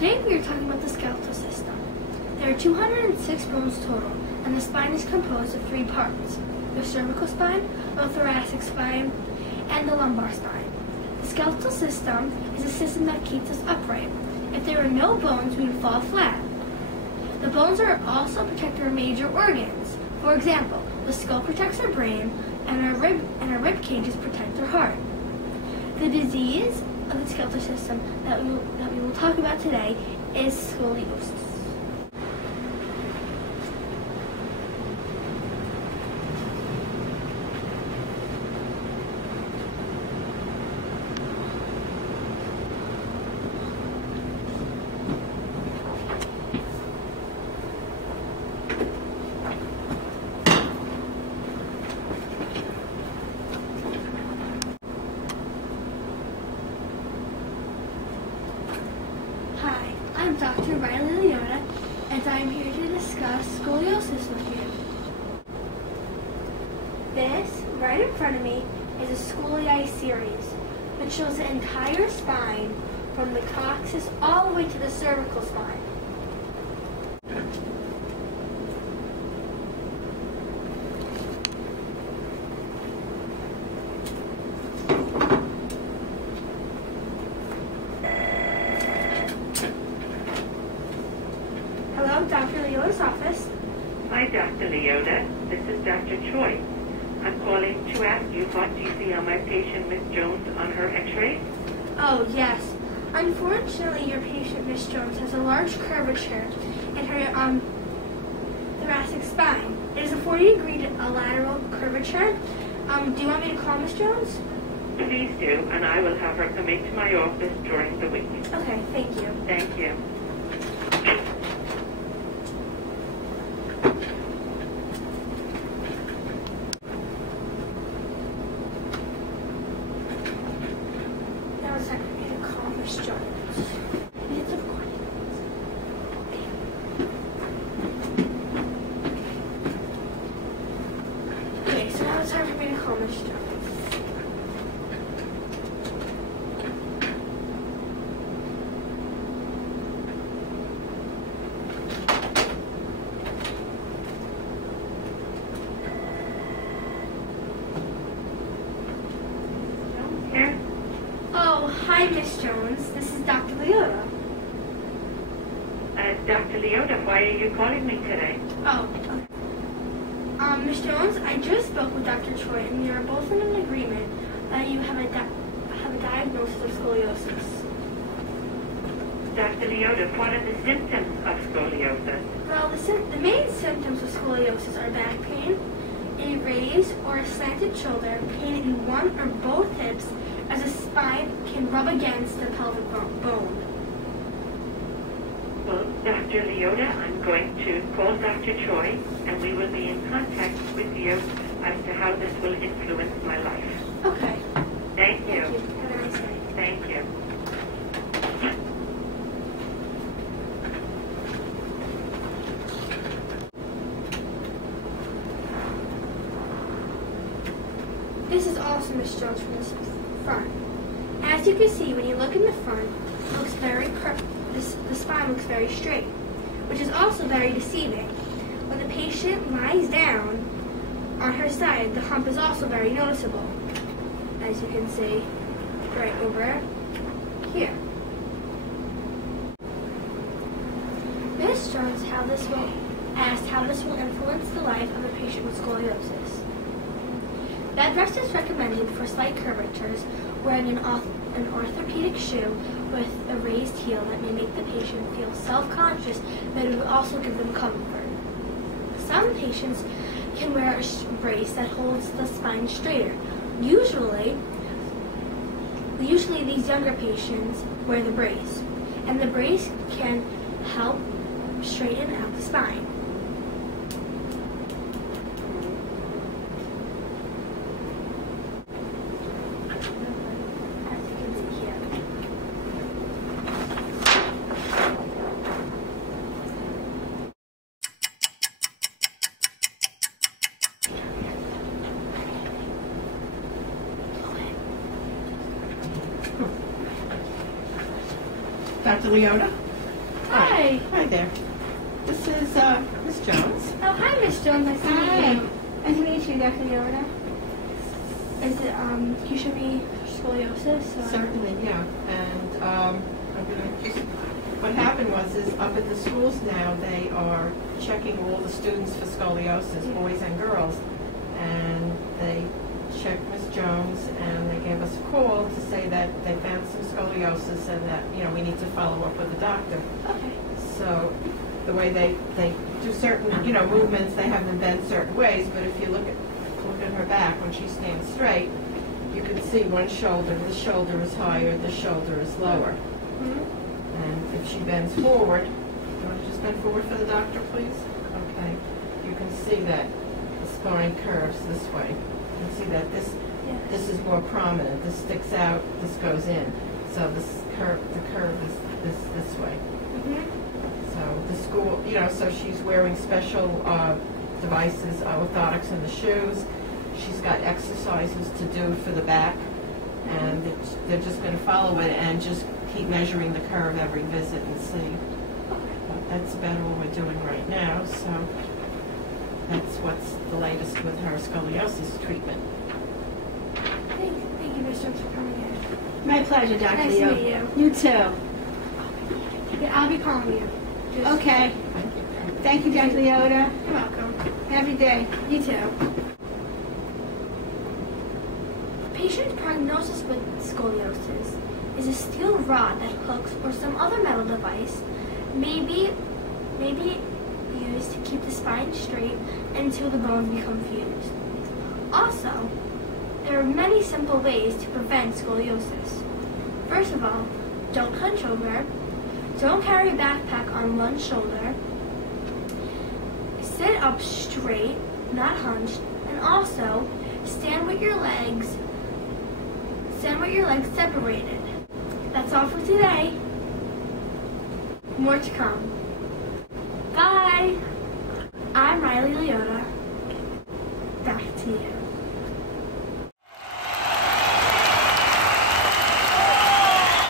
Today we are talking about the skeletal system. There are 206 bones total, and the spine is composed of 3 parts: the cervical spine, the thoracic spine, and the lumbar spine. The skeletal system is a system that keeps us upright. If there were no bones, we would fall flat. The bones are also protect our major organs. For example, the skull protects our brain, and our rib cages protect our heart. The disease of the skeletal system that we will talk about today is scoliosis. I'm Dr. Riley Leota, and I'm here to discuss scoliosis with you. This, right in front of me, is a scoliosis series, which shows the entire spine from the coccyx all the way to the cervical spine. Hello, Dr. Leota's office. Hi, Dr. Leota. This is Dr. Choi. I'm calling to ask you what do you see on my patient, Miss Jones, on her x-ray? Oh, yes. Unfortunately, your patient, Miss Jones, has a large curvature in her thoracic spine. It is a 40-degree lateral curvature. Do you want me to call Miss Jones? Please do, and I will have her come into my office during the week. Okay, thank you. Thank you. Now it's time for me to call Miss Jones. It's recording. Okay, so now it's time for me to call Miss Jones. Here? Oh, hi, Miss Jones. This is Dr. Leota. Dr. Leota, why are you calling me today? Oh, okay. Miss Jones, I just spoke with Dr. Choi, and you are both in an agreement that you have a diagnosis of scoliosis. Dr. Leota, what are the symptoms of scoliosis? Well, the main symptoms of scoliosis are back pain, a raised or a slanted shoulder, pain in one or both hips, as the spine can rub against the pelvic bone. Well, Dr. Leota, I'm going to call Dr. Choi, and we will be in contact with you as to how this will influence my life. Okay. Thank you. Thank you. Have a nice day. Thank you. This is also Miss Jones from the front. As you can see, when you look in the front, it looks very the spine looks very straight, which is also very deceiving. When the patient lies down on her side, the hump is also very noticeable, as you can see right over here. Miss Jones asked how this will influence the life of a patient with scoliosis. Bed rest is recommended for slight curvatures, wearing an orthopedic shoe with a raised heel that may make the patient feel self-conscious, but it will also give them comfort. Some patients can wear a brace that holds the spine straighter. Usually these younger patients wear the brace, and the brace can help straighten out the spine. Dr. Leota? Hi. Hi there. This is Miss Jones. Oh, hi, Miss Jones. Nice to meet you. Nice to meet you, Dr. Yoda. Is it, can you show me scoliosis? Or? Certainly, yeah. And I'm going to just, what happened is up at the schools now, they are checking all the students for scoliosis, boys and girls. And they checked Miss Jones, and they gave us a call to say that they found some scoliosis and that, we need to follow up with the doctor. Okay. So the way they do certain, movements, they have them bend certain ways, but if you look at her back when she stands straight, you can see one shoulder, the shoulder is higher, the shoulder is lower. Mm-hmm. And if she bends forward, you want to just bend forward for the doctor, please? Okay. You can see that the spine curves this way. You can see that this is more prominent. This sticks out, this goes in. So the curve is this way. Mm-hmm. So the school, so she's wearing special devices, orthotics in the shoes. She's got exercises to do for the back, and they're just going to follow it and just keep measuring the curve every visit and see. But that's about all we're doing right now, so that's what's the latest with her scoliosis treatment. Thank you, Miss Jones, for coming in. My pleasure, Dr. Nice to meet you. You too. Yeah, I'll be calling you. Okay. Thank you. Thank you, Dr. Yoda. You're welcome. Have a good day. You too. A patient's prognosis with scoliosis is a steel rod that hooks or some other metal device may be used to keep the spine straight until the bones become fused. Also, there are many simple ways to prevent scoliosis. First of all, don't hunch over. Don't carry a backpack on one shoulder. Sit up straight, not hunched, and also stand with your legs separated. That's all for today. More to come. Bye. I'm Riley Leota. Back to you.